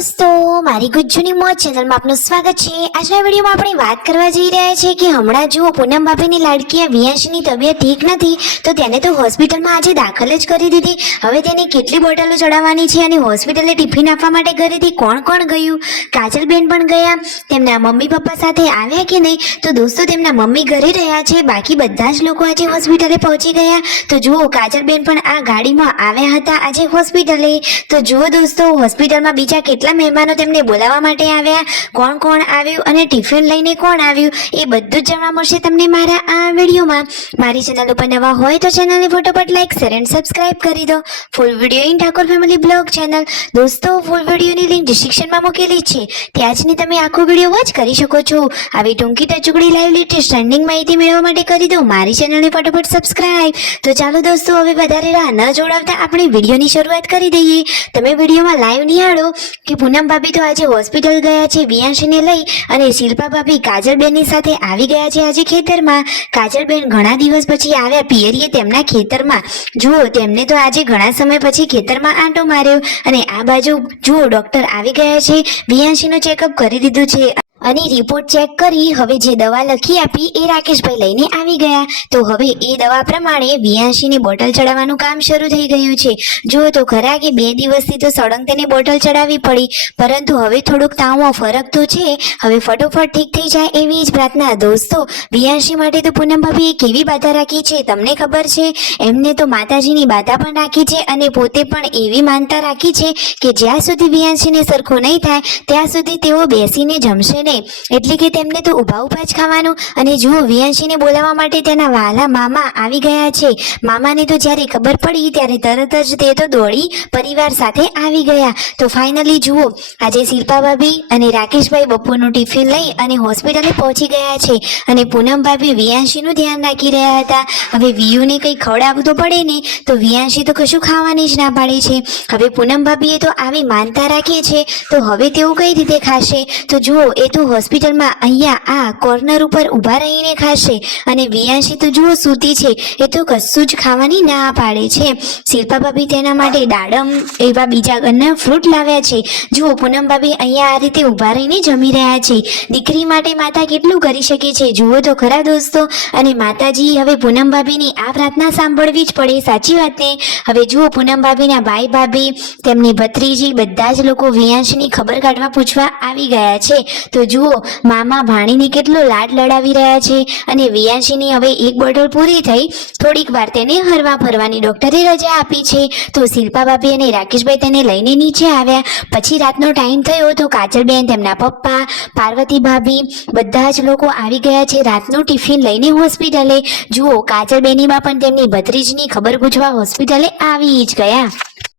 दोस्तों मारी गुज्जुनी मौज चैनल में आपનું સ્વાગત છે। આજના વિડિયોમાં આપણે વાત કરવા જઈ રહ્યા છીએ કે હમણાં જો પૂનમ ભાભીની લાડકી વિયાંશની તબિયત ઠીક નથી તો તેને તો હોસ્પિટલમાં આજે દાખલ જ કરી દીધી। હવે તેને કેટલી બોટલો ચડાવવાની છે અને હોસ્પિટલે ટિફિન આપવા માટે ઘરેથી કોણ કોણ ગયું, કાજલબેન પણ ગયા, તેમના મમ્મી પપ્પા સાથે આવ્યા કે નહીં? તો દોસ્તો તેમના મમ્મી ઘરે રહ્યા છે, બાકી બધા જ લોકો આજે હોસ્પિટલે પહોંચી ગયા। તો જુઓ કાજલબેન પણ આ ગાડીમાં આવ્યા હતા આજે હોસ્પિટલે। તો જુઓ દોસ્તો હોસ્પિટલમાં બીજા કેટલા મહેમાનો તેમને બોલાવવા માટે આવ્યા, કોણ કોણ આવ્યું અને ટિફિન લઈને કોણ આવ્યું એ બધું જ જાણવા મળશે તમને મારા આ વિડીયોમાં। મારી ચેનલ ઉપર નવા હોય તો ચેનલને ફટાફટ લાઈક શેર એન્ડ સબસ્ક્રાઇબ કરી દો। Full video in Thakor family blog channel દોસ્તો ફૂલ વિડીયોની લિંક ડિસ્ક્રિપ્શનમાં મૂકેલી છે, ત્યાંથી તમે આખો વિડીયો વોચ કરી શકો છો। આવી ટૂંકી ટચુકડી લાઈવ લેટેસ્ટ ટ્રેન્ડિંગ માહિતી મેળવવા માટે કરી દો મારી ચેનલને ફટાફટ સબસ્ક્રાઇબ। તો ચાલો દોસ્તો હવે વધારે રાહ ન જોડાવતા આપણે વિડીયોની શરૂઆત કરી દઈએ। તમે વિડીયોમાં લાઈવ નિહાળો કે પૂનમ ભાભી તો આજે હોસ્પિટલ ગયા છે વિયાંશીને લઈ અને શિલ્પા ભાભી કાજલબેનની સાથે આવી ગયા છે આજે ખેતરમાં। કાજલબેન ઘણા દિવસ પછી આવ્યા પિયરીએ તેમના ખેતરમાં। જુઓ તેમને તો આજે ઘણા સમય પછી ખેતરમાં આંટો માર્યો અને આ બાજુ જુઓ ડોક્ટર આવી ગયા છે, વિયાંશીનું ચેકઅપ કરી દીધું છે અને રિપોર્ટ ચેક કરી હવે જે દવા લખી આપી એ રાકેશભાઈ લઈને આવી ગયા। તો હવે એ દવા પ્રમાણે વિયાંશીને બોટલ ચડાવવાનું કામ શરૂ થઈ ગયું છે। જો તો ખરા કે 2 દિવસથી તો સળંગ તેને બોટલ ચડાવવી પડી, પરંતુ હવે થોડુંક તાવમાં ફરક તો છે, હવે ફટોફટ ઠીક થઈ જાય એવી જ પ્રાર્થના। દોસ્તો વિયાંશી માટે તો પૂનમ ભાભીએ કેવી બાધા રાખી છે તમને ખબર છે? એમને તો માતાજીની બાધા પણ રાખી છે અને પોતે પણ એવી માનતા રાખી છે કે જ્યાં સુધી વિયાંશીને સરખું નહીં થાય ત્યાં સુધી તેઓ બેસીને જમશે નહીં, એટલે કે તેમને તો ઊભા જ ખાવાનું। અને જુઓ વિયાંશીને બોલાવવા માટે તેના વાલા મામા આવી ગયા છે। મામાને તો જ્યારે ખબર પડી ત્યારે તરત જ તે તો દોડી પરિવાર સાથે આવી ગયા। તો ફાઇનલી જુઓ આજે શિલ્પા ભાભી અને રાકેશભાઈ બપોરનું ટિફિન લઈ અને હોસ્પિટલે પહોંચી ગયા છે અને પૂનમ ભાભી વિયાંશીનું ધ્યાન રાખી રહ્યા હતા। હવે વિયુને કંઈ ખવડાવવું તો પડે ને, તો વિયાંશી તો કશું ખાવાની જ ના પાડે છે। હવે પૂનમ ભાભીએ તો આવી માનતા રાખી છે, તો હવે તેઓ કઈ રીતે ખાશે? તો જુઓ એ તો હોસ્પિટલમાં અહીંયા આ કોર્નર ઉપર ઊભા રહીને ખાશે અને વિયાંશી તો જુઓ સૂતી છે, એ તો કશું જ ખાવાની ના પાડે છે। શિલ્પા ભાભી તેના માટે દાડમ એવા બીજા ઘરના ફ્રૂટ લાવ્યા છે। જુઓ પૂનમ ભાભી અહીંયા આ રીતે ઊભા રહીને જમી રહ્યા છે। દીકરી માટે માતા કેટલું કરી શકે છે જુઓ તો ખરા દોસ્તો। અને માતાજી હવે પૂનમ ભાભીની આ પ્રાર્થના સાંભળવી જ પડે, સાચી વાત ને? હવે જુઓ પૂનમ ભાભીના ભાઈ ભાભી તેમની ભત્રીજી બધા જ લોકો વિયાંશની ખબર કાઢવા પૂછવા આવી ગયા છે। તો જુઓ મામા ભાણીને કેટલો લાડ લડાવી રહ્યા છે અને વિયાંશીની હવે એક બોટલ પૂરી થઈ, થોડીક વાર તેને હરવા ફરવાની ડોક્ટરે રજા આપી છે। તો શિલ્પા ભાભી અને રાકેશભાઈ તેને લઈને નીચે આવ્યા। પછી રાતનો ટાઈમ થયો તો કાજલબેન, તેમના પપ્પા, પાર્વતી ભાભી બધા જ લોકો આવી ગયા છે રાતનું ટિફિન લઈને હોસ્પિટલે। જુઓ કાજલબેનીમાં પણ તેમની ભત્રીજની ખબર પૂછવા હોસ્પિટલે આવી જ ગયા।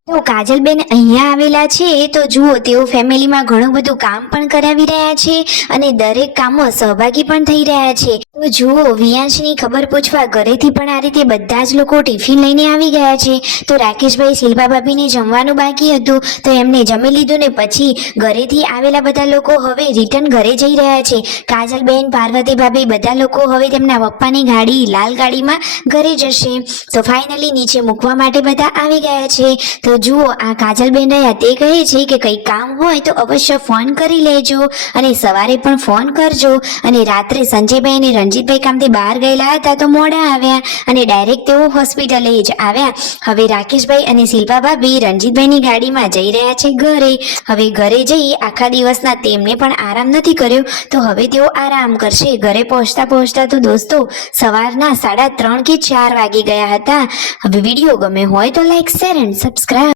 તો કાજલબેન અહીંયા આવેલા છે, તો જુઓ તેઓ ફેમિલીમાં ઘણું બધું કામ પણ કરાવી રહ્યા છે અને દરેક કામમાં સહભાગી પણ થઈ રહ્યા છે। તો જુઓ વિયાંશની ખબર પૂછવા ઘરેથી પણ આ રીતે બધા જ લોકો ટિફિન લઈને આવી ગયા છે। તો રાકેશભાઈ શિલ્પા ભાભીને જમવાનું બાકી હતું તો એમને જમી લીધું ને પછી ઘરેથી આવેલા બધા લોકો હવે રિટર્ન ઘરે જઈ રહ્યા છે। કાજલબેન, પાર્વતી ભાભી બધા લોકો હવે તેમના પપ્પાની ગાડી લાલ ગાડીમાં ઘરે જશે। તો ફાઇનલી નીચે મૂકવા માટે બધા આવી ગયા છે। તો જુઓ આ કાજલબેન રહ્યા તે કહે છે કે કંઈ કામ હોય તો અવશ્ય ફોન કરી લેજો અને સવારે પણ ફોન કરજો। અને રાત્રે સંજયભાઈ અને રણજીતભાઈ કામથી બહાર ગયેલા હતા તો મોડા આવ્યા અને ડાયરેક્ટ તેઓ હોસ્પિટલે જ આવ્યા। હવે રાકેશભાઈ અને શિલ્પા ભાભી રણજીતભાઈની ગાડીમાં જઈ રહ્યા છે ઘરે। હવે ઘરે જઈ આખા દિવસના તેમને પણ આરામ નથી કર્યો, તો હવે તેઓ આરામ કરશે। ઘરે પહોંચતા તો દોસ્તો સવારના 3:30 કે 4 વાગી ગયા હતા। હવે વિડીયો ગમે હોય તો લાઈક શેર એન્ડ સબસ્ક્રાઇબ।